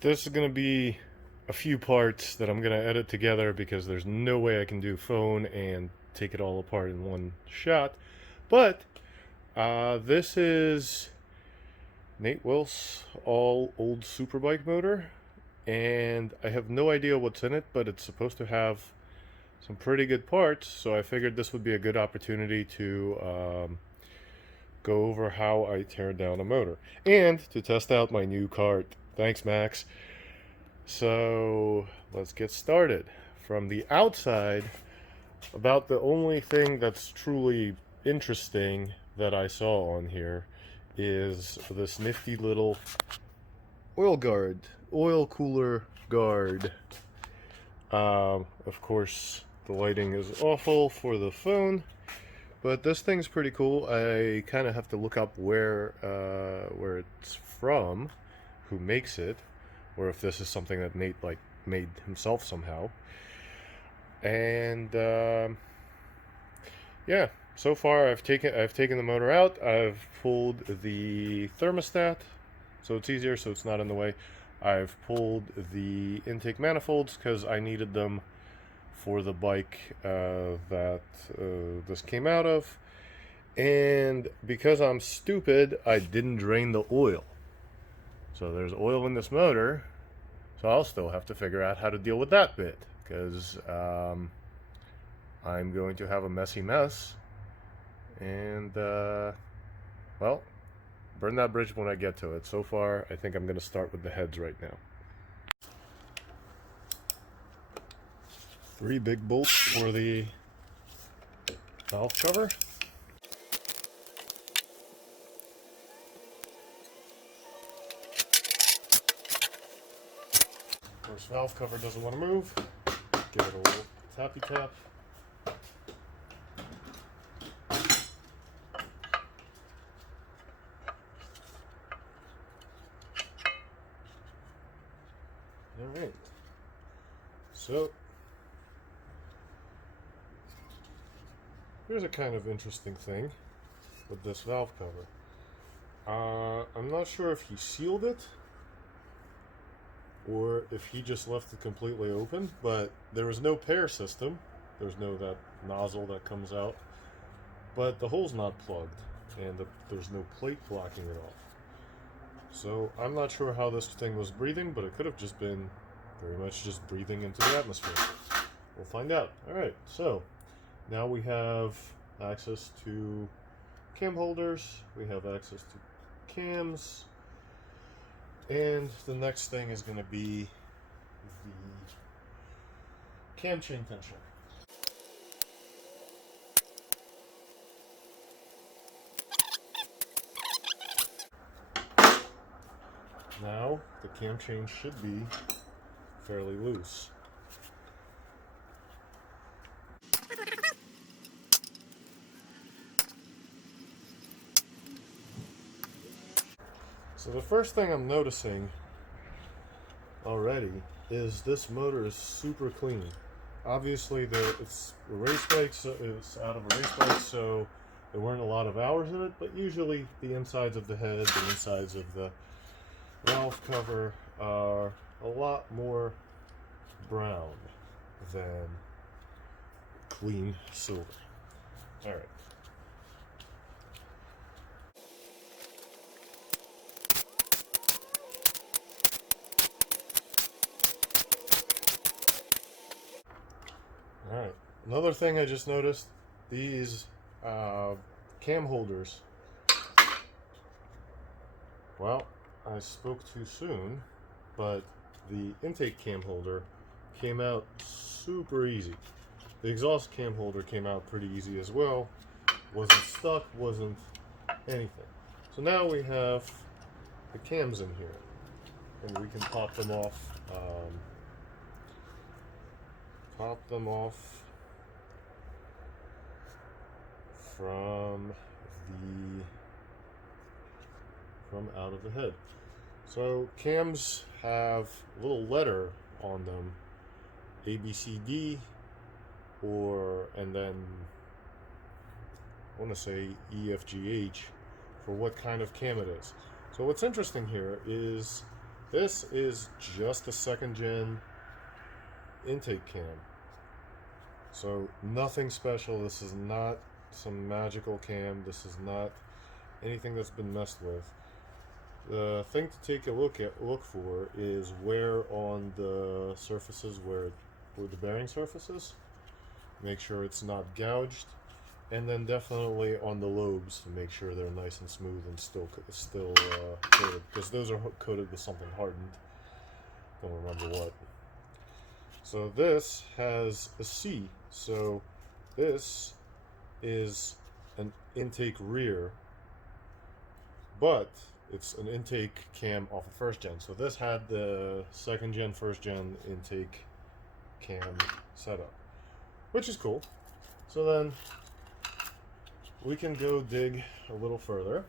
This is going to be a few parts that I'm going to edit together because there's no way I can do phone and take it all apart in one shot. But this is Nate Wills' all old superbike motor, and I have no idea what's in it, but it's supposed to have some pretty good parts, so I figured this would be a good opportunity to go over how I tear down a motor and to test out my new cart. Thanks, Max. So let's get started. From the outside, about the only thing that's truly interesting that I saw on here is this nifty little oil cooler guard. Of course, the lighting is awful for the phone, but this thing's pretty cool. I kind of have to look up where it's from, who makes it, or if this is something that Nate made himself somehow. And yeah, so far I've taken the motor out. I've pulled the thermostat, so it's easier, so it's not in the way. I've pulled the intake manifolds because I needed them for the bike that this came out of. And because I'm stupid, I didn't drain the oil. So there's oil in this motor, so I'll still have to figure out how to deal with that bit, because I'm going to have a messy mess. And, well, burn that bridge when I get to it. So far, I think I'm going to start with the heads right now. 3 big bolts for the valve cover. Of course, valve cover doesn't want to move. Give it a little tappy tap. Alright, so here's a kind of interesting thing with this valve cover. I'm not sure if he sealed it or if he just left it completely open, but there was no pair system. There's no that nozzle that comes out, but the hole's not plugged, and there's no plate blocking it off. So I'm not sure how this thing was breathing, but it could have just been very much just breathing into the atmosphere. We'll find out. Alright, so now we have access to cam holders, we have access to cams, and the next thing is going to be the cam chain tensioner. Now the cam chain should be fairly loose. So the first thing I'm noticing already is this motor is super clean. Obviously it's a race bike, so it's out of a race bike, so there weren't a lot of hours in it, but usually the insides of the head, the insides of the valve cover are a lot more brown than clean silver. Alright. Alright, another thing I just noticed, these cam holders. Well, I spoke too soon, but the intake cam holder came out super easy. The exhaust cam holder came out pretty easy as well. Wasn't stuck, wasn't anything. So now we have the cams in here, and we can pop them off. From out of the head. So cams have a little letter on them, ABCD, and then I want to say EFGH for what kind of cam it is. So what's interesting here is This is just a second gen intake cam. So nothing special. This is not some magical cam. This is not anything that's been messed with. The thing to take a look for is where on the surfaces where the bearing surfaces. Make sure it's not gouged, and then definitely on the lobes to make sure they're nice and smooth and still coated, because those are coated with something hardened. Don't remember what. So this has a C. So this is an intake rear, but it's an intake cam off of first gen. So this had the second gen, first gen intake cam setup, which is cool. So then we can go dig a little further.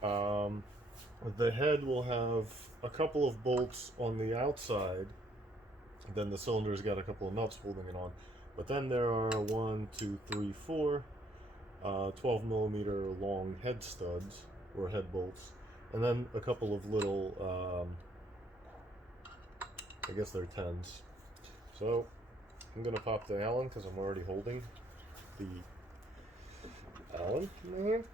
The head will have a couple of bolts on the outside. Then the cylinder's got a couple of nuts holding it on. But then there are 12 millimeter long head studs or head bolts, and then a couple of little, I guess they're 10s. So I'm gonna pop the Allen because I'm already holding the Allen in here.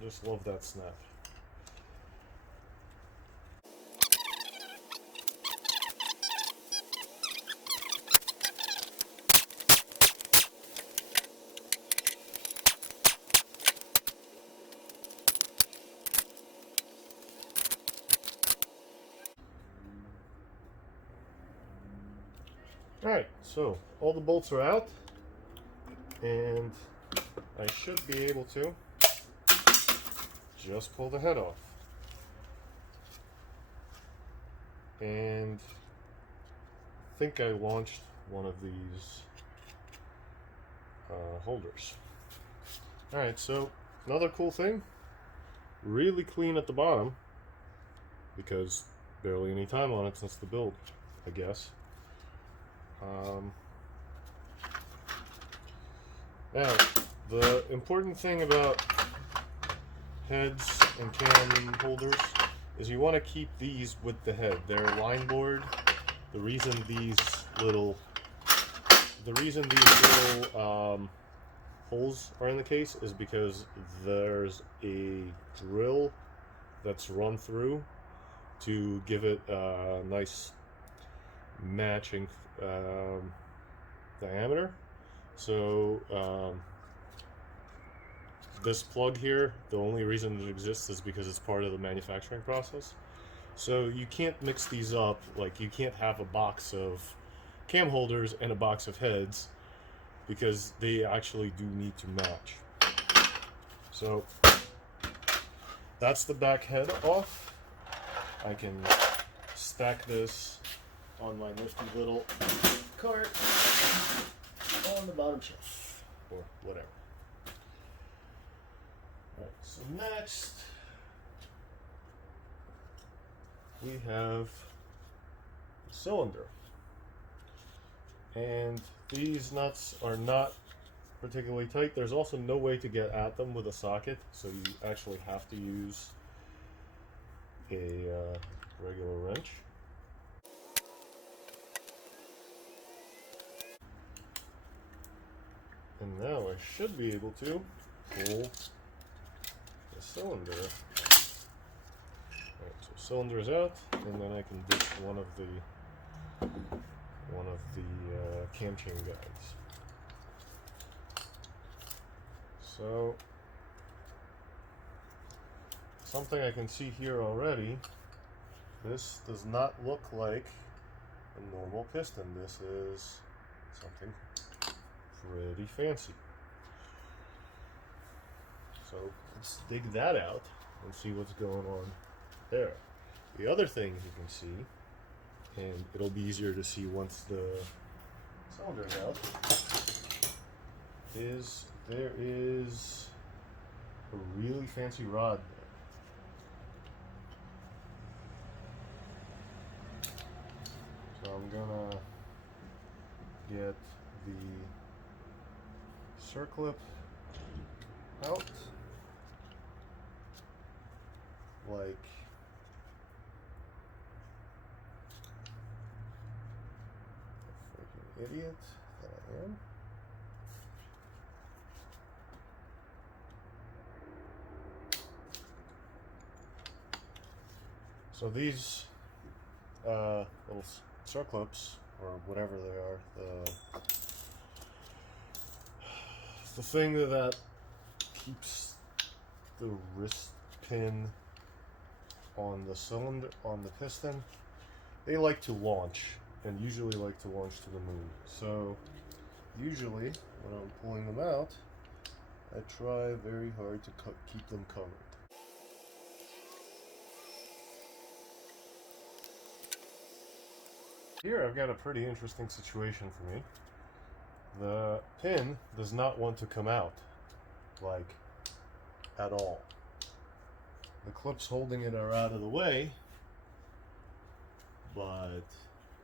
Just love that snap. Alright, so all the bolts are out, and I should be able to just pull the head off. And I think I launched one of these holders. Alright, so another cool thing, really clean at the bottom, because barely any time on it since the build, I guess. Now, the important thing about heads and cam holders is you want to keep these with the head. They're line board. The reason these little holes are in the case is because there's a drill that's run through to give it a nice matching diameter. So this plug here, the only reason it exists is because it's part of the manufacturing process. So you can't mix these up. Like, you can't have a box of cam holders and a box of heads, because they actually do need to match. So that's the back head off. I can stack this on my nifty little cart on the bottom shelf, or whatever. Alright, so next we have the cylinder. And these nuts are not particularly tight. There's also no way to get at them with a socket, so you actually have to use a regular wrench. And now I should be able to pull the cylinder. Alright, so cylinder is out, and then I can ditch one of the cam chain guides. So something I can see here already, this does not look like a normal piston. This is something pretty fancy. So let's dig that out and see what's going on there. The other thing you can see, and it'll be easier to see once the cylinder's out, is there is a really fancy rod there. So I'm gonna get the circlip out like a freaking idiot that I am. So these little circlips, or whatever they are, the thing that keeps the wrist pin on the cylinder, on the piston, they like to launch, and usually like to launch to the moon. So usually when I'm pulling them out, I try very hard to keep them covered. Here I've got a pretty interesting situation for me. The pin does not want to come out, like, at all. The clips holding it are out of the way, but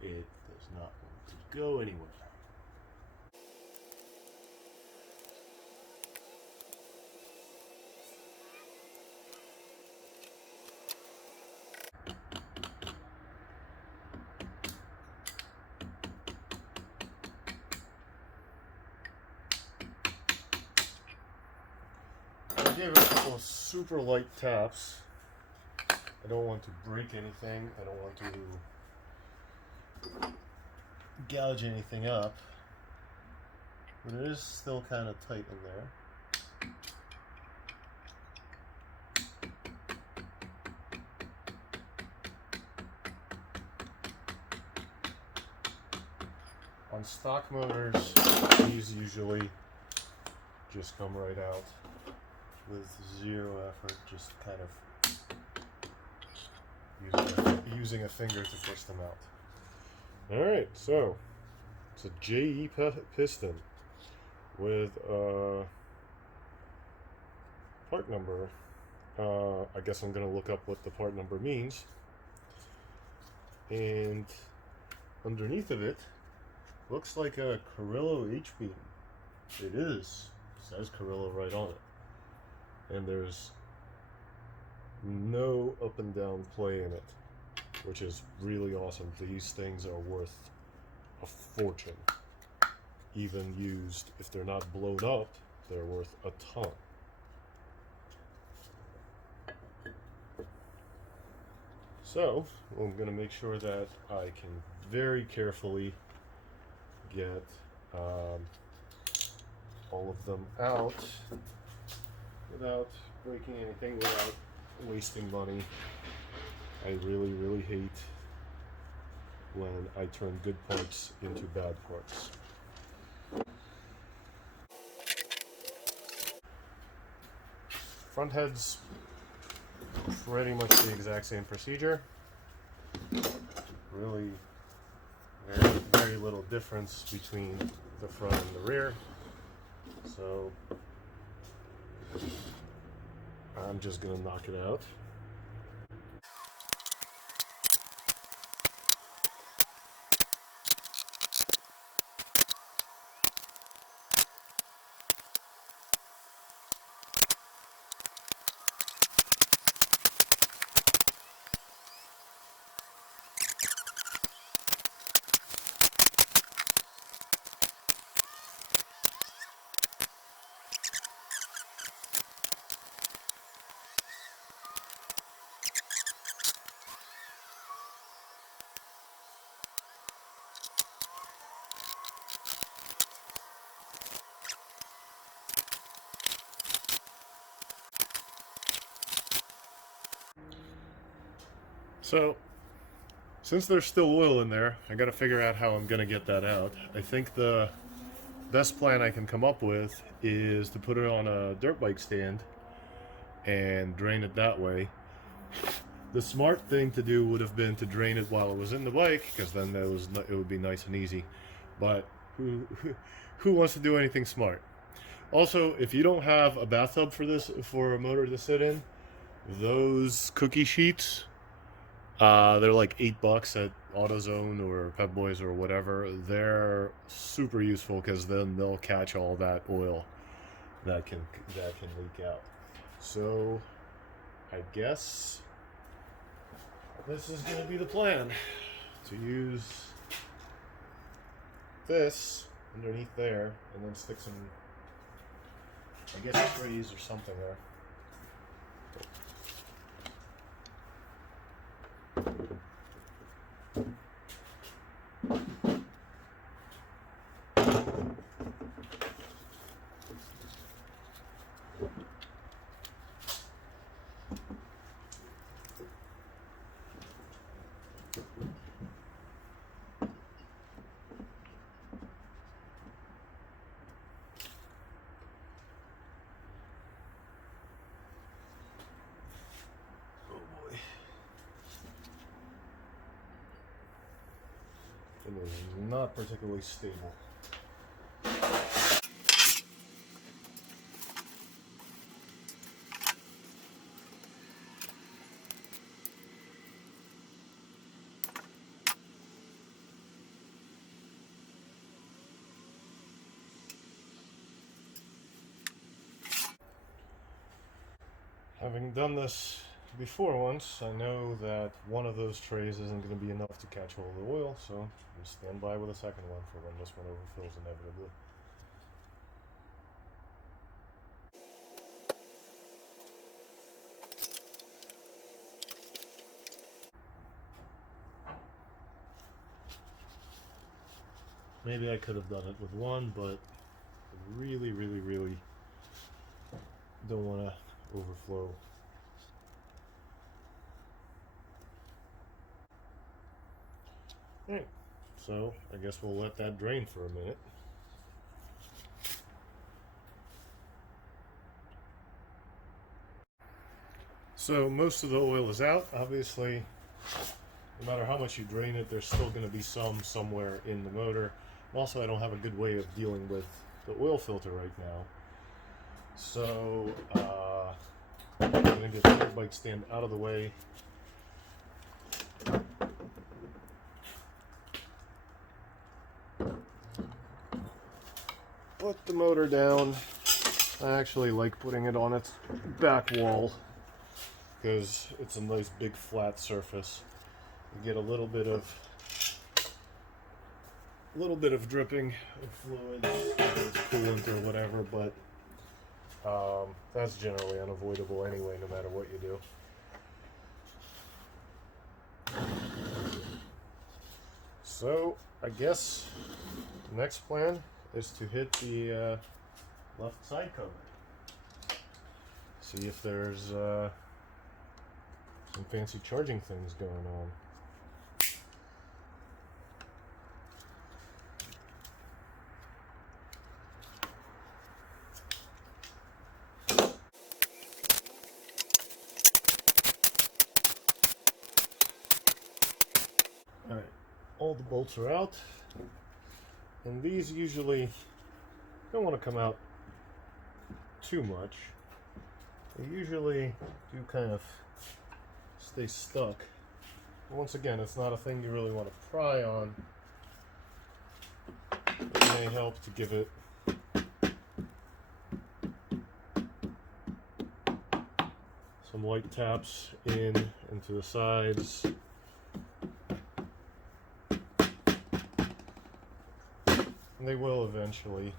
it does not want to go anywhere. I gave it a couple of super light taps. I don't want to break anything. I don't want to gouge anything up. But it is still kind of tight in there. On stock motors, these usually just come right out with zero effort, just kind of using a finger to push them out. Alright, so it's a JE piston with a part number. I guess I'm going to look up what the part number means. And underneath of it looks like a Carrillo H-beam. It is. It says Carrillo right on it. And there's no up and down play in it, which is really awesome. These things are worth a fortune. Even used, if they're not blown up, they're worth a ton. So I'm going to make sure that I can very carefully get all of them out without breaking anything, without wasting money. I really, really hate when I turn good parts into bad parts. Front head's pretty much the exact same procedure. Really very, very little difference between the front and the rear. So I'm just gonna knock it out. So, since there's still oil in there, I gotta figure out how I'm gonna get that out. I think the best plan I can come up with is to put it on a dirt bike stand and drain it that way. The smart thing to do would have been to drain it while it was in the bike, because then it would be nice and easy. But who wants to do anything smart? Also, if you don't have a bathtub for a motor to sit in, those cookie sheets, they're like $8 at AutoZone or Pep Boys or whatever. They're super useful because then they'll catch all that oil. that can leak out. So I guess this is going to be the plan, to use this underneath there and then stick some, I guess, trays or something there. It is not particularly stable. Having done this before once, I know that one of those trays isn't going to be enough to catch all the oil, so I'll stand by with a second one for when this one overfills inevitably. Maybe I could have done it with one, but I really don't want to overflow. Alright, so I guess we'll let that drain for a minute. So most of the oil is out. Obviously, no matter how much you drain it, there's still going to be some somewhere in the motor. Also, I don't have a good way of dealing with the oil filter right now. So I'm going to get the superbike stand out of the way. Put the motor down. I actually like putting it on its back wall because it's a nice big flat surface. You get a little bit of dripping of fluids, whether it's coolant or whatever, but that's generally unavoidable anyway, no matter what you do. So I guess the next plan is to hit the left side cover. See if there's some fancy charging things going on. Alright, all the bolts are out, and these usually don't want to come out too much. They usually do kind of stay stuck. Once again, it's not a thing you really want to pry on. It may help to give it some light taps into the sides. And they will eventually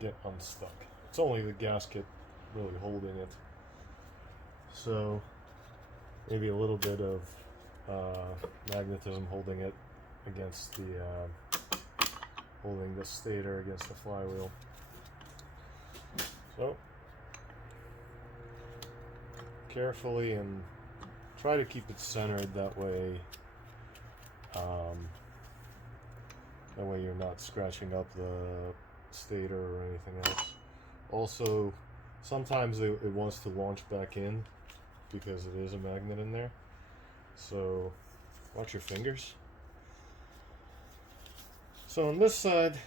get unstuck. It's only the gasket really holding it. So maybe a little bit of magnetism holding it against the holding the stator against the flywheel. So carefully and try to keep it centered, that way you're not scratching up the stator or anything else. Also, sometimes it wants to launch back in because it is a magnet in there, so watch your fingers. So on this side, you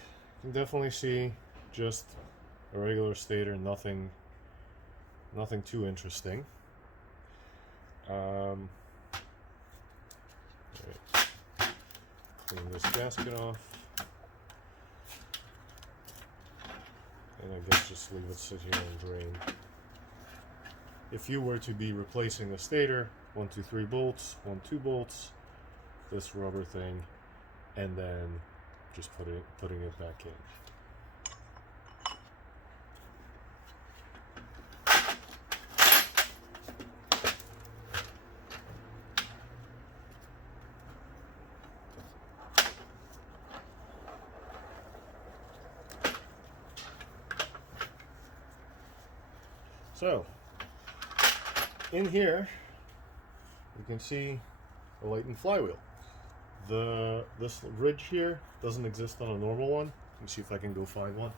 can definitely see just a regular stator, nothing too interesting. Clean this gasket off. and I guess just leave it sit here and drain. If you were to be replacing the stator, 1, 2, 3 bolts, 1, 2 bolts, this rubber thing, and then just putting it back in. So, in here, you can see a lightened flywheel. This ridge here doesn't exist on a normal one. Let me see if I can go find one.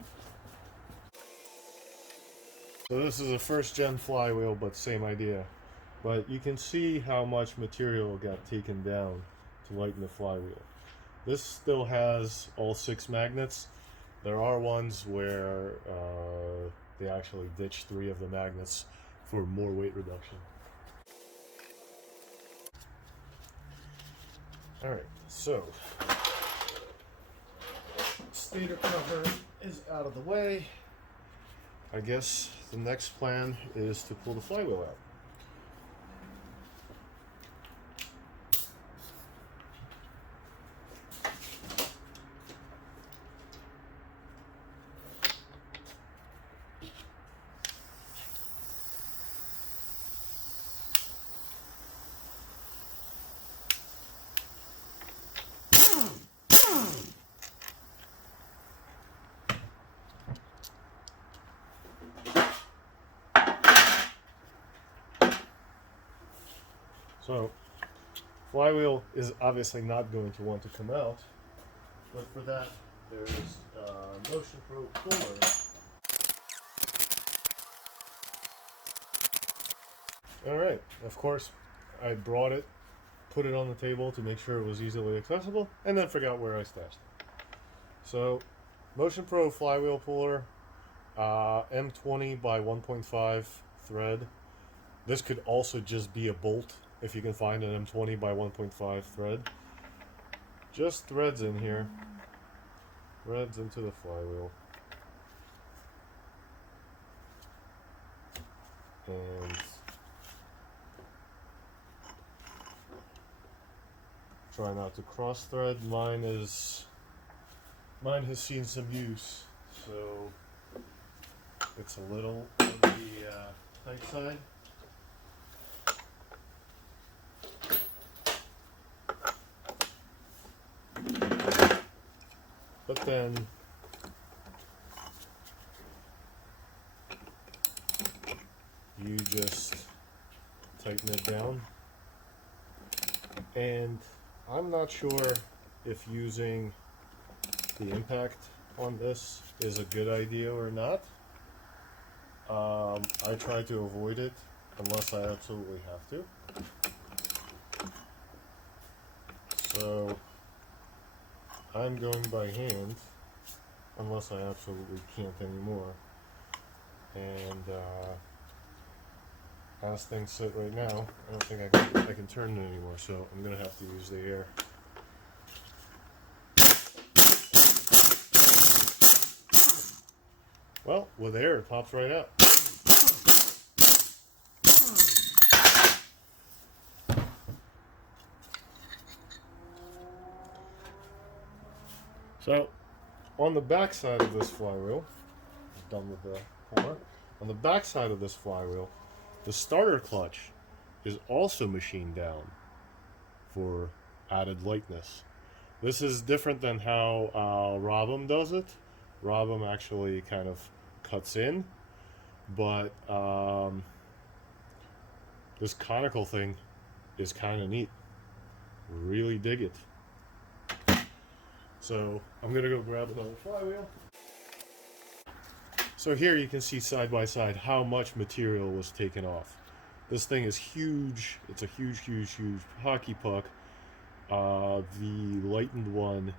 So this is a first gen flywheel, but same idea. But you can see how much material got taken down to lighten the flywheel. This still has all 6 magnets. There are ones where they actually ditch 3 of the magnets for more weight reduction. Alright, so stator cover is out of the way. I guess the next plan is to pull the flywheel out. So, flywheel is obviously not going to want to come out, but for that there's a motionpro puller. Alright, of course I brought it, put it on the table to make sure it was easily accessible, and then forgot where I stashed it. So, motionpro flywheel puller, M20 by 1.5 thread. This could also just be a bolt if you can find an M20 by 1.5 thread. Just threads in here, threads into the flywheel, and try not to cross thread. Mine has seen some use, so it's a little on the tight side. But then you just tighten it down, and I'm not sure if using the impact on this is a good idea or not. I try to avoid it unless I absolutely have to. So I'm going by hand unless I absolutely can't anymore. And as things sit right now, I don't think I can turn it anymore, so I'm gonna have to use the air. Well, with air it pops right out. So, on the back side of this flywheel, done with the puller, on the back side of this flywheel, the starter clutch is also machined down for added lightness. This is different than how Robum does it. Robum actually kind of cuts in, but this conical thing is kind of neat. Really dig it. So I'm gonna go grab another flywheel. So here you can see side by side how much material was taken off. This thing is huge. It's a huge, huge, huge hockey puck. The lightened one,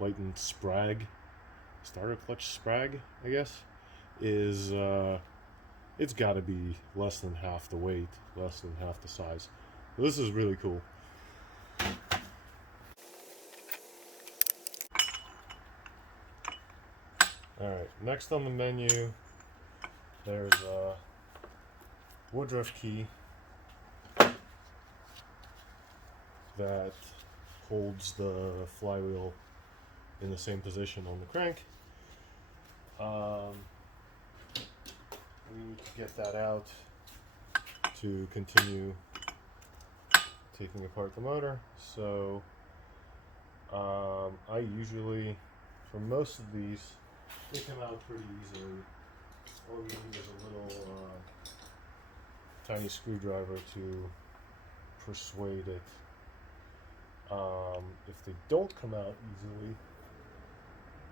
lightened sprag, starter clutch sprag, I guess, is it's got to be less than half the weight, less than half the size. So this is really cool. Alright, next on the menu, there's a woodruff key that holds the flywheel in the same position on the crank. We need to get that out to continue taking apart the motor. So I usually, for most of these, they come out pretty easily. All you need is a little tiny screwdriver to persuade it. If they don't come out easily,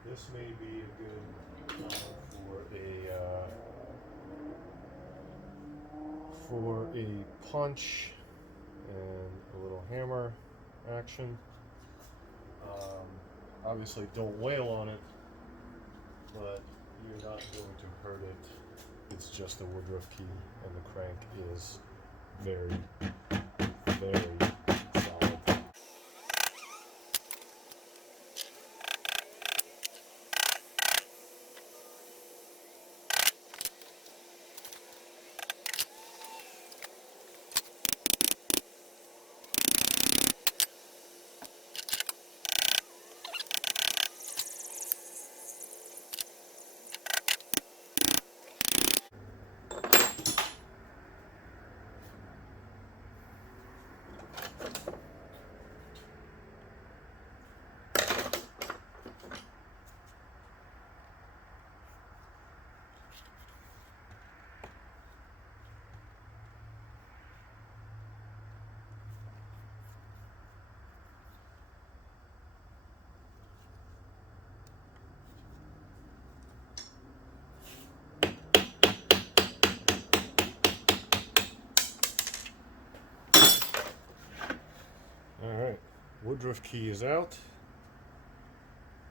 this may be a good for a punch and a little hammer action. Obviously don't wail on it, but you're not going to hurt it. It's just a woodruff key, and the crank is very, very solid. Woodruff key is out.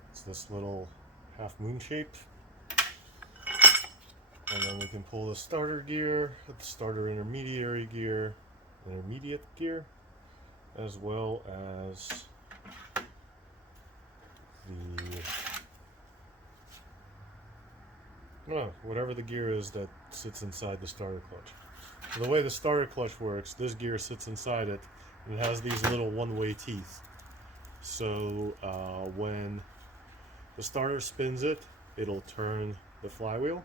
It's this little half moon shape. And then we can pull the starter gear, the starter intermediate gear, as well as whatever the gear is that sits inside the starter clutch. So the way the starter clutch works, this gear sits inside it, and it has these little one-way teeth. So when the starter spins it, it'll turn the flywheel,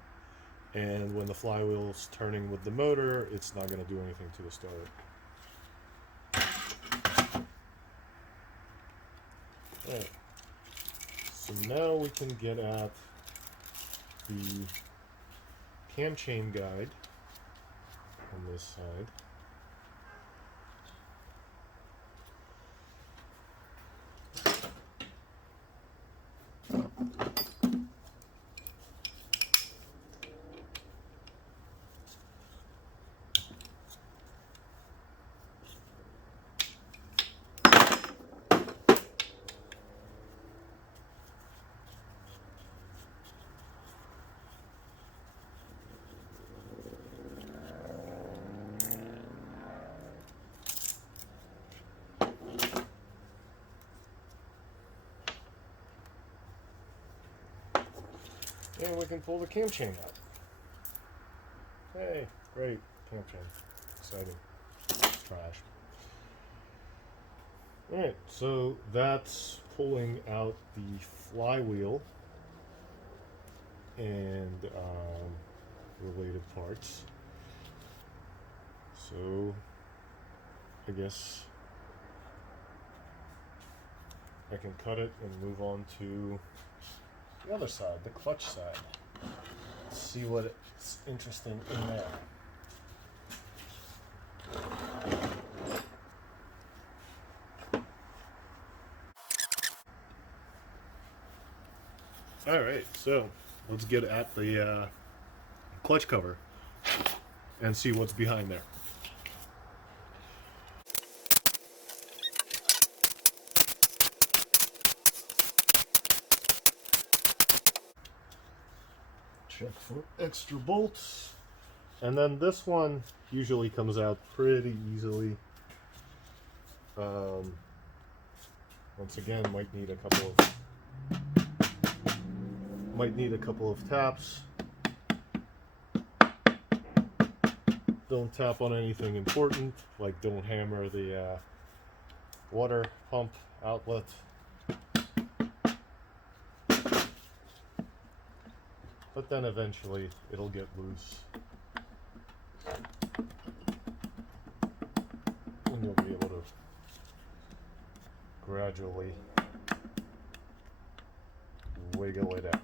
and when the flywheel's turning with the motor, it's not going to do anything to the starter. Alright, so now we can get at the cam chain guide on this side. And we can pull the cam chain out. Hey, great, cam chain. Exciting. Trash. Alright, so that's pulling out the flywheel and related parts. So I guess I can cut it and move on to the other side, the clutch side. Let's see what's interesting in there. Alright, so let's get at the clutch cover and see what's behind there. Check for extra bolts, and then this one usually comes out pretty easily. Once again, might need a couple of Might need a couple of taps. Don't tap on anything important, like don't hammer the water pump outlet. But then eventually it'll get loose. And you'll be able to gradually wiggle it out.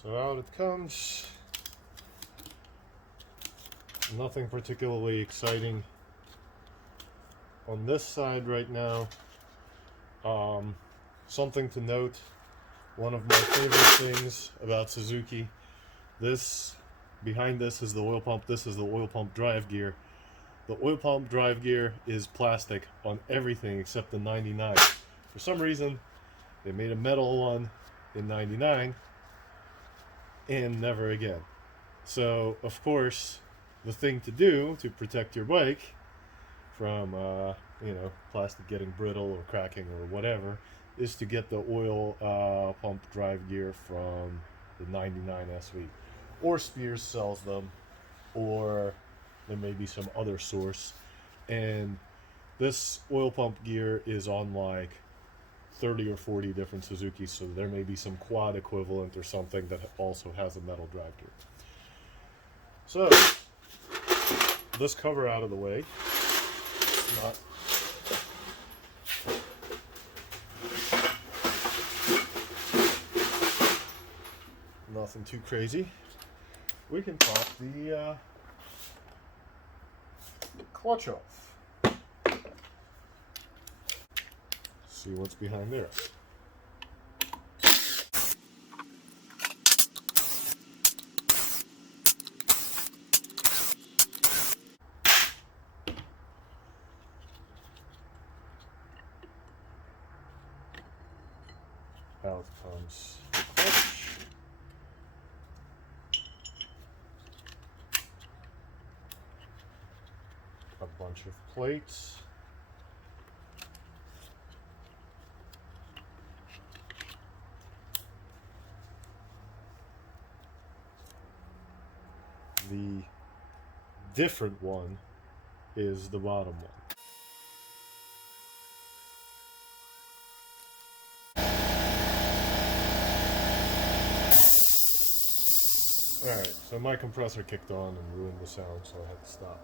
So out it comes. Nothing particularly exciting on this side right now. Something to note, one of my favorite things about Suzuki, behind this is the oil pump, this is the oil pump drive gear. The oil pump drive gear is plastic on everything except the 99. For some reason, they made a metal one in 99 and never again. So, of course, the thing to do to protect your bike from, plastic getting brittle or cracking or whatever is to get the oil pump drive gear from the 99 SV. Or Spears sells them, or there may be some other source. And this oil pump gear is on like 30 or 40 different Suzukis, so there may be some quad equivalent or something that also has a metal drive gear. So, this cover out of the way. Nothing too crazy. We can pop the clutch off. See what's behind there. Out comes the clutch. A bunch of plates. The different one is the bottom one. Alright, so my compressor kicked on and ruined the sound, so I had to stop.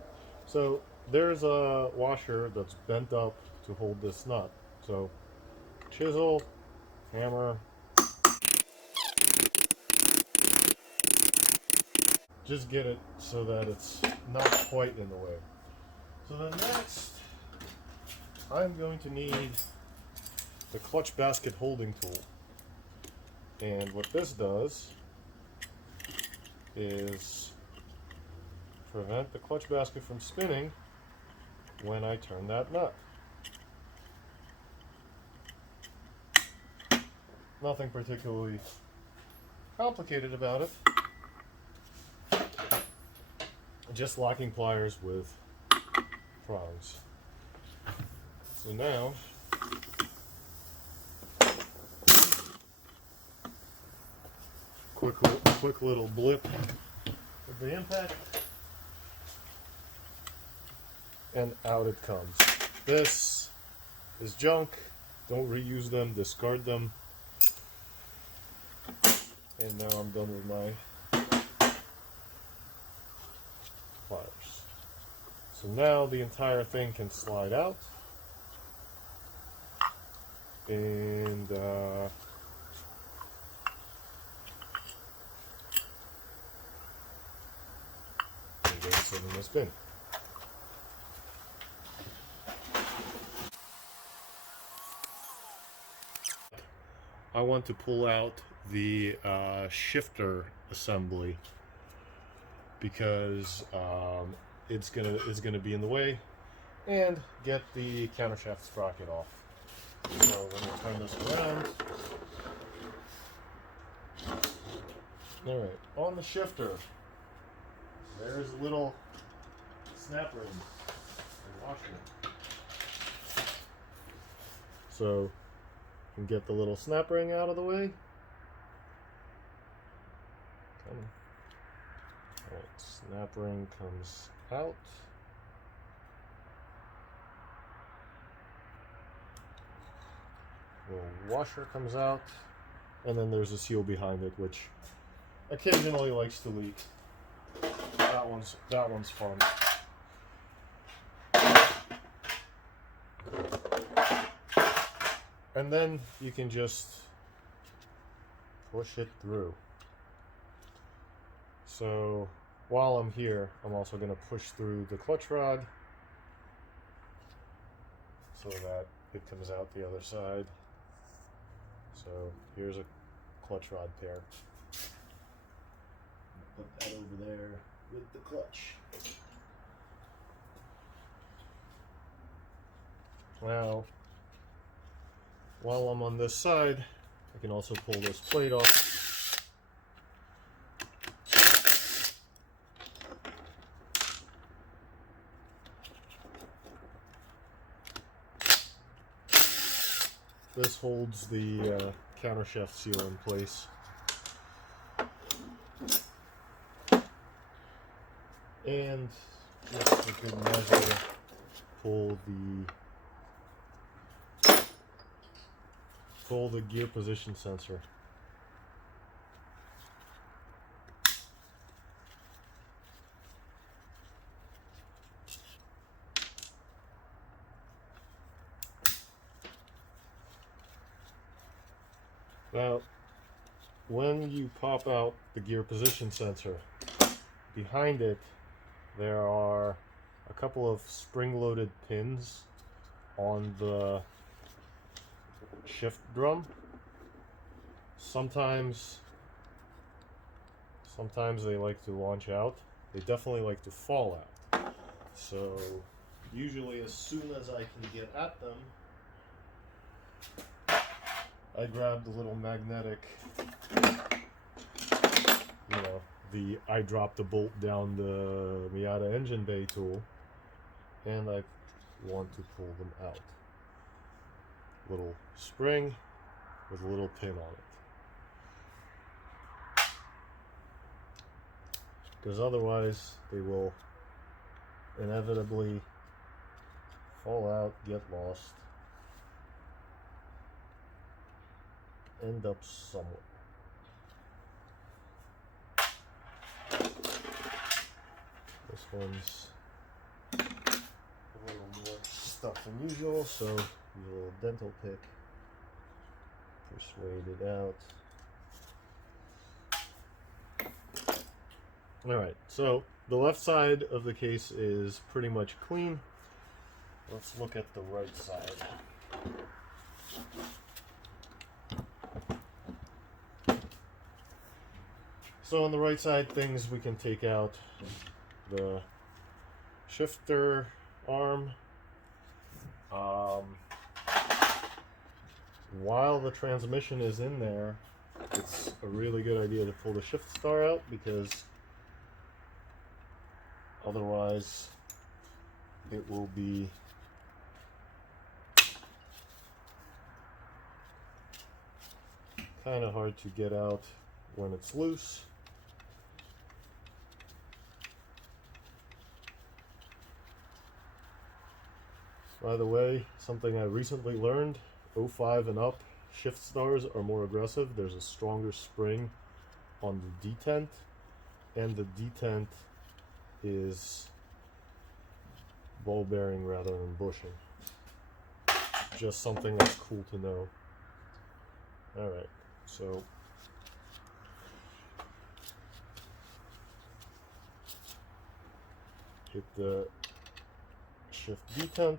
So there's a washer that's bent up to hold this nut. So chisel, hammer, just get it so that it's not quite in the way. So then next, I'm going to need the clutch basket holding tool. And what this does is prevent the clutch basket from spinning when I turn that nut. Nothing particularly complicated about it. Just locking pliers with prongs. So now, quick little blip of the impact, and out it comes. This is junk. Don't reuse them, discard them. And now I'm done with my pliers. So now the entire thing can slide out. And sit in this bin. I want to pull out the shifter assembly because it's gonna be in the way, and get the countershaft sprocket off. So let me turn this around. All right, on the shifter, there's a little snap rings and wash them. So you can get the little snap ring out of the way. Alright, snap ring comes out. Little washer comes out, and then there's a seal behind it, which occasionally likes to leak. That one's fun. And then you can just push it through. So while I'm here, I'm also going to push through the clutch rod so that it comes out the other side. So here's a clutch rod pair. Put that over there with the clutch. Now, while I'm on this side, I can also pull this plate off. This holds the countershaft seal in place. And just a good measure, pull the gear position sensor. Now, when you pop out the gear position sensor, behind it there are a couple of spring-loaded pins on the shift drum. Sometimes they like to launch out. They definitely like to fall out. So usually as soon as I can get at them, I grab the little magnetic, the I drop the bolt down the Miata engine bay tool, and I want to pull them out. Little spring with a little pin on it. Because otherwise they will inevitably fall out, get lost, end up somewhere. This one's a little more stuck than usual, so use a little dental pick, persuade it out. Alright, so the left side of the case is pretty much clean. Let's look at the right side. So on the right side, things we can take out: the shifter arm. While the transmission is in there, it's a really good idea to pull the shift star out, because otherwise it will be kind of hard to get out when it's loose. By the way, something I recently learned: 05 and up shift stars are more aggressive. There's a stronger spring on the detent, and the detent is ball bearing rather than bushing. Just something that's cool to know. Alright, so hit the shift detent.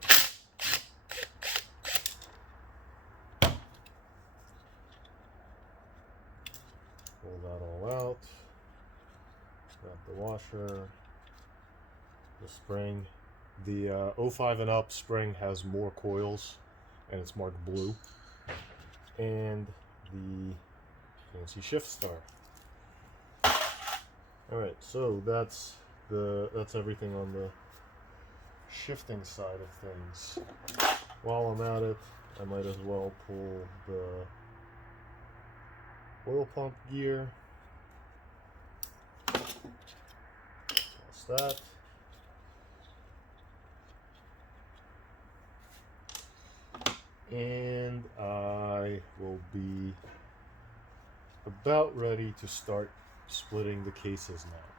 Pull that all out. Grab the washer, the spring. The 05 and up spring has more coils, and it's marked blue. And the fancy shift star. Alright, so that's everything on the shifting side of things. While I'm at it, I might as well pull the oil pump gear. That's that. And I will be about ready to start splitting the cases now.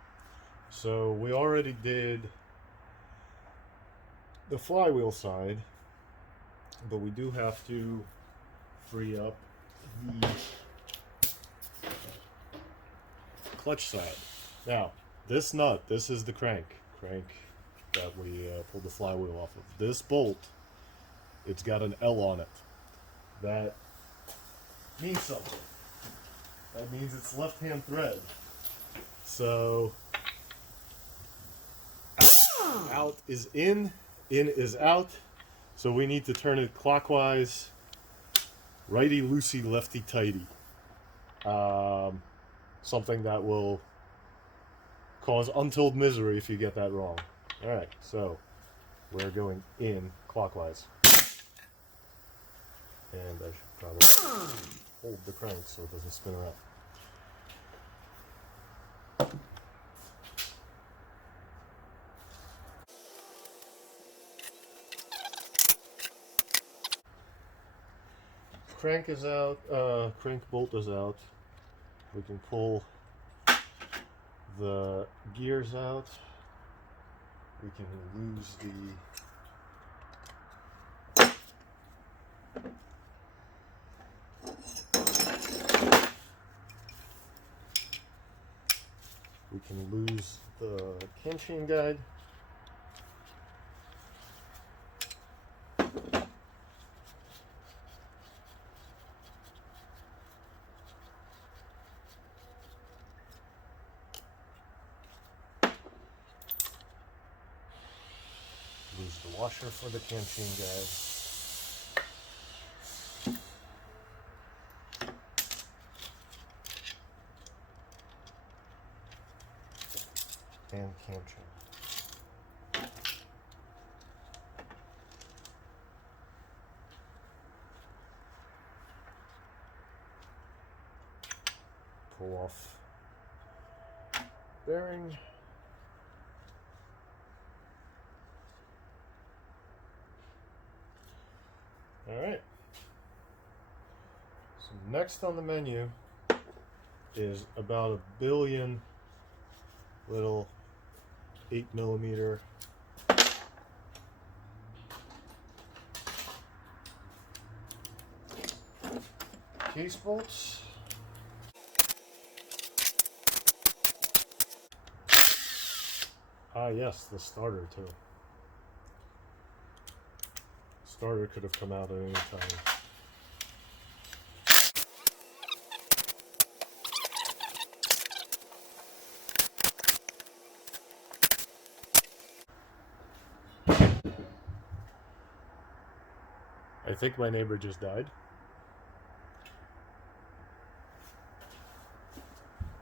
So we already did the flywheel side, but we do have to free up the clutch side. Now, this nut, this is the crank that we pulled the flywheel off of. This bolt, it's got an L on it. That means something. That means it's left-hand thread. So, out is in is out. So we need to turn it clockwise, righty-loosey, lefty-tighty. Something that will cause untold misery if you get that wrong. Alright, so we're going in clockwise. And I should probably hold the crank so it doesn't spin around. Crank is out, crank bolt is out. We can pull the gears out. We can lose the camshaft guide. Lose the washer for the camshaft guide. And camshaft. Pull off bearing. Alright. So next on the menu is about a billion little 8mm case bolts. Ah yes, the starter too. Starter could have come out at any time. I think my neighbor just died.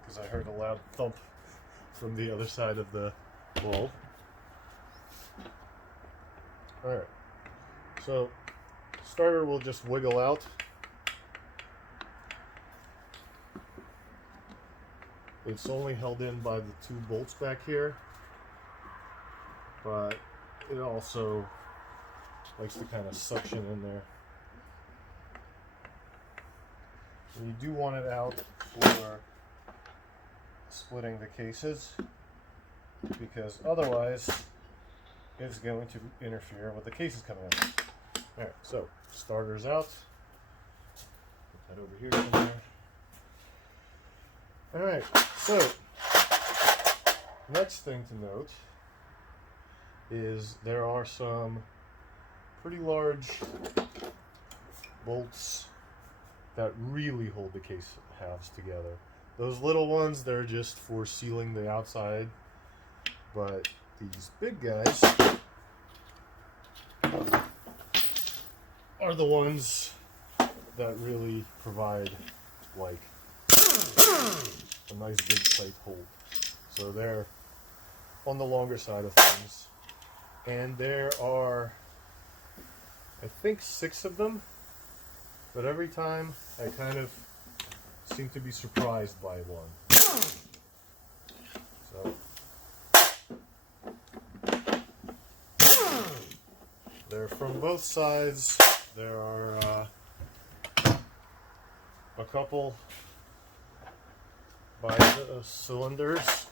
Because I heard a loud thump from the other side of the wall. Alright. So, starter will just wiggle out. It's only held in by the two bolts back here, but it also likes to kind of suction in there. And you do want it out for splitting the cases, because otherwise it's going to interfere with the cases coming out. Alright, so starter's out. Put that over here somewhere. Alright, so next thing to note is there are some pretty large bolts that really hold the case halves together. Those little ones, they're just for sealing the outside, but these big guys are the ones that really provide like a nice big tight hold. So they're on the longer side of things. and there are, I think, 6 of them, but every time I kind of seem to be surprised by one. So they're from both sides. There are a couple by the cylinders.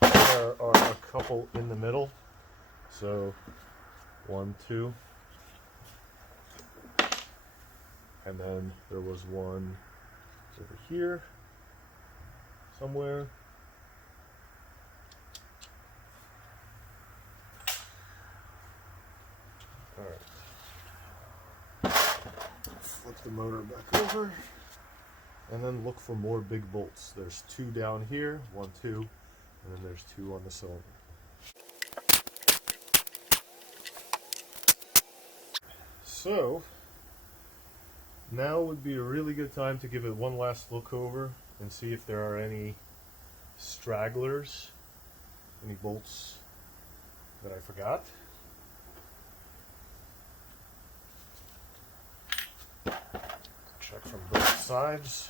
There are a couple in the middle. So 1, 2. And then there was one over here somewhere. Alright. Flip the motor back over. And then look for more big bolts. There's 2 down here, 1, 2, and then there's 2 on the cylinder. So, now would be a really good time to give it one last look over and see if there are any stragglers, any bolts that I forgot. Check from both sides.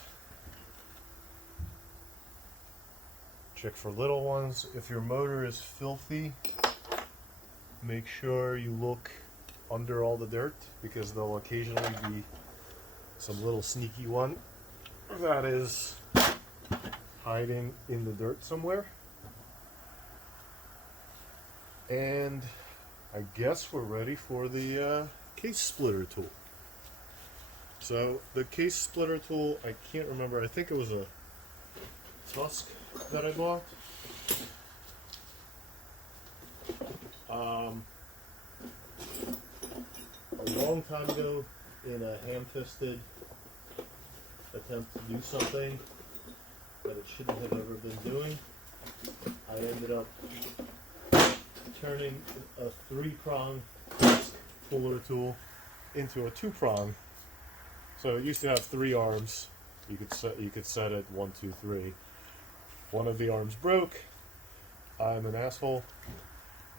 Check for little ones. If your motor is filthy, make sure you look under all the dirt, because there'll occasionally be some little sneaky one that is hiding in the dirt somewhere. And I guess we're ready for the case splitter tool. So the case splitter tool, I can't remember, I think it was a Tusk that I bought. A long time ago, in a ham-fisted attempt to do something that it shouldn't have ever been doing, I ended up turning a 3-prong puller tool into a 2-prong. So it used to have 3 arms. You could set it 1, 2, 3. One of the arms broke. I'm an asshole.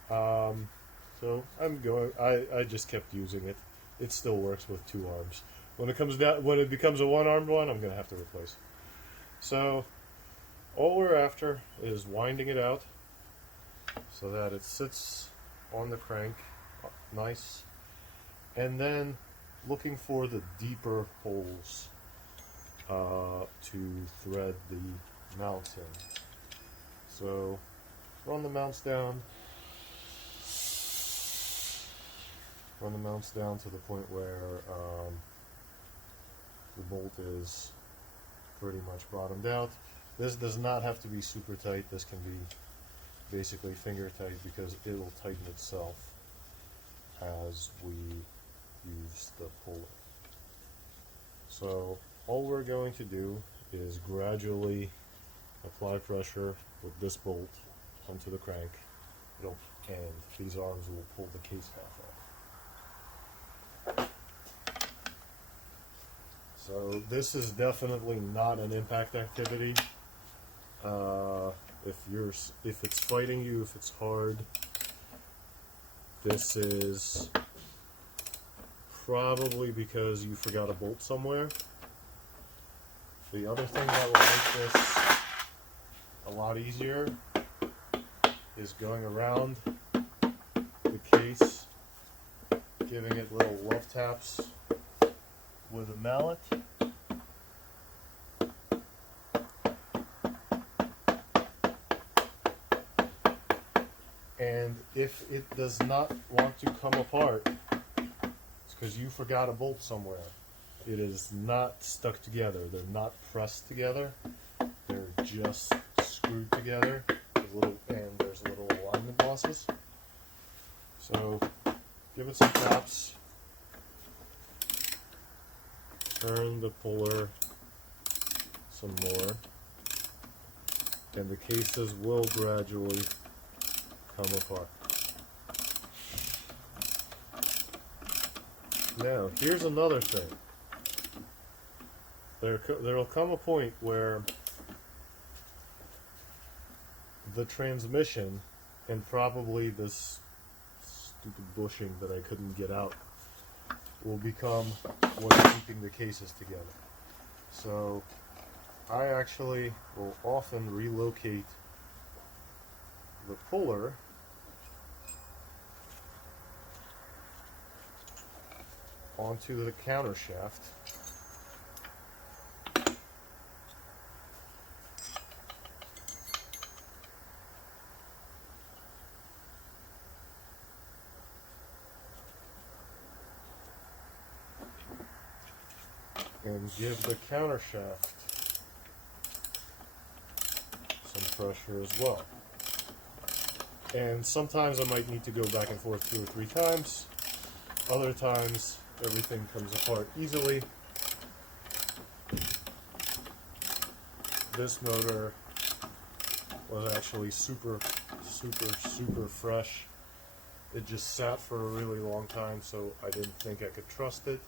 So I just kept using it. It still works with 2 arms. When it becomes a 1-armed one, I'm gonna have to replace it. So all we're after is winding it out so that it sits on the crank nice, and then looking for the deeper holes to thread the mounts in. So run the mounts down. Run the mounts down to the point where the bolt is pretty much bottomed out. This does not have to be super tight. This can be basically finger tight, because it will tighten itself as we use the puller. So all we're going to do is gradually apply pressure with this bolt onto the crank, and these arms will pull the case half off. So this is definitely not an impact activity. If it's fighting you, if it's hard, this is probably because you forgot a bolt somewhere. The other thing that will make this a lot easier is going around the case, giving it little love taps with a mallet. And if it does not want to come apart, it's because you forgot a bolt somewhere. It is not stuck together. They're not pressed together. They're just screwed together. There's little alignment losses. So give it some taps. Turn the puller some more, and the cases will gradually come apart. Now, here's another thing. There'll come a point where the transmission, and probably this stupid bushing that I couldn't get out will become what's keeping the cases together. So I actually will often relocate the puller onto the counter shaft, and give the counter shaft some pressure as well. And sometimes I might need to go back and forth 2 or 3 times. Other times everything comes apart easily. This motor was actually super fresh. It just sat for a really long time, so I didn't think I could trust it.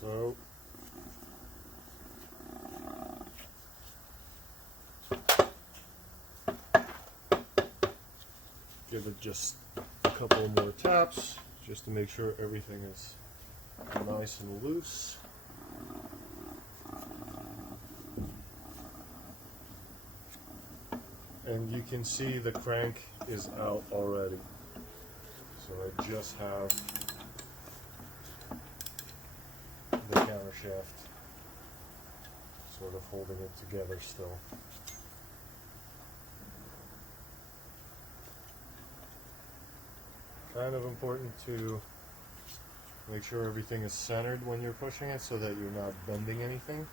So give it just a couple more taps just to make sure everything is nice and loose. And you can see the crank is out already. So I just have the counter shaft sort of holding it together still. Kind of important to make sure everything is centered when you're pushing it so that you're not bending anything.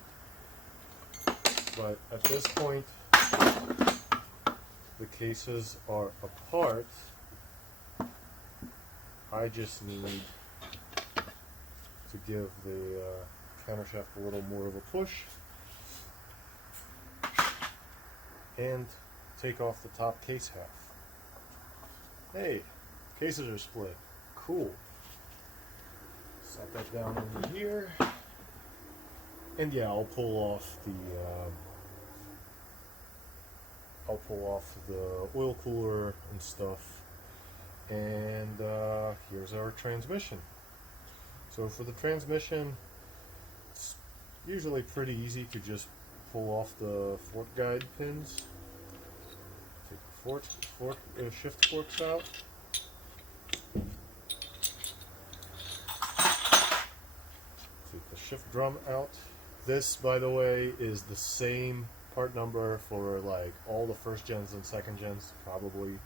But at this point, the cases are apart. I just need to give the counter shaft a little more of a push and take off the top case half. Hey, cases are split. Cool. Set that down over here. And yeah, I'll pull off the oil cooler and stuff. And here's our transmission. So for the transmission, it's usually pretty easy to just pull off the fork guide pins. Take the shift forks out. Take the shift drum out. This, by the way, is the same part number for like all the first gens and second gens, probably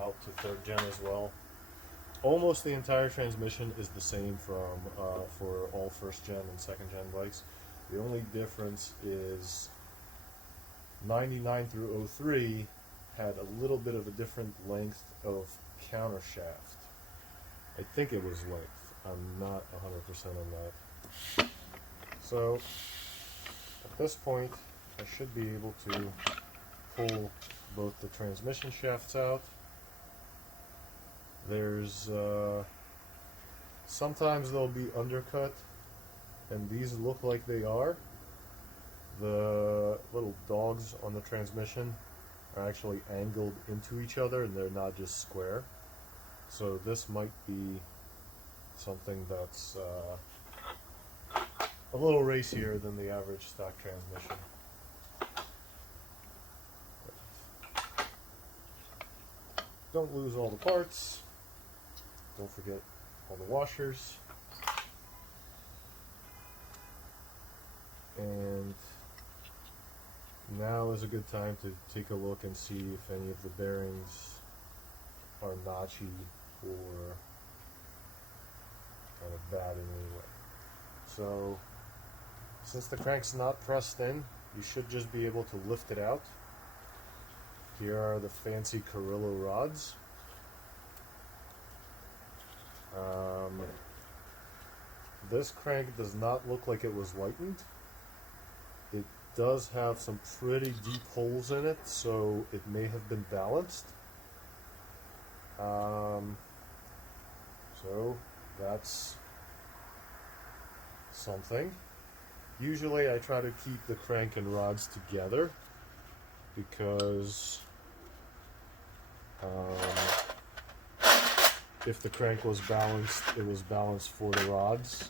out to third gen as well. Almost the entire transmission is the same from for all first gen and second gen bikes. The only difference is 99 through 03 had a little bit of a different length of counter shaft. I think it was length. I'm not 100% on that. So at this point, I should be able to pull both the transmission shafts out. There's sometimes they'll be undercut, and these look like they are. The little dogs on the transmission are actually angled into each other, and they're not just square. So this might be something that's a little racier than the average stock transmission. Don't lose all the parts. Don't forget all the washers. And now is a good time to take a look and see if any of the bearings are notchy or kind of bad in any way. So since the crank's not pressed in, you should just be able to lift it out. Here are the fancy Carrillo rods. This crank does not look like it was lightened. It does have some pretty deep holes in it, so it may have been balanced. So that's something. Usually I try to keep the crank and rods together because if the crank was balanced, it was balanced for the rods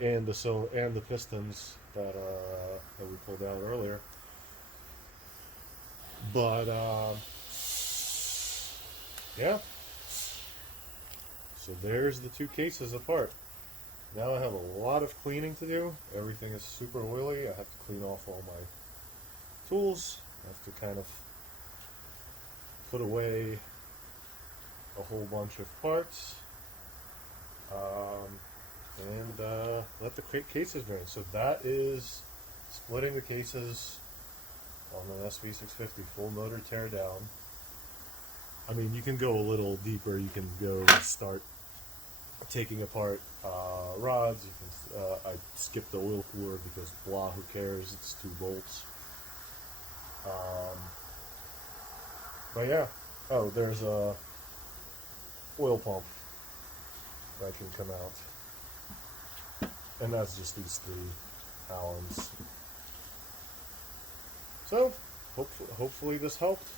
and the pistons that we pulled out earlier. But yeah. So there's the two cases apart. Now I have a lot of cleaning to do. Everything is super oily. I have to clean off all my tools. I have to kind of put away a whole bunch of parts. And let the cases drain. So that is splitting the cases on an sv650 full motor teardown. I mean, you can go a little deeper. You can go start taking apart rods. You can. I skipped the oil cooler because blah, who cares? It's 2 bolts. But yeah. Oh, there's a oil pump that can come out, and that's just these 3 Allens. So hopefully this helped.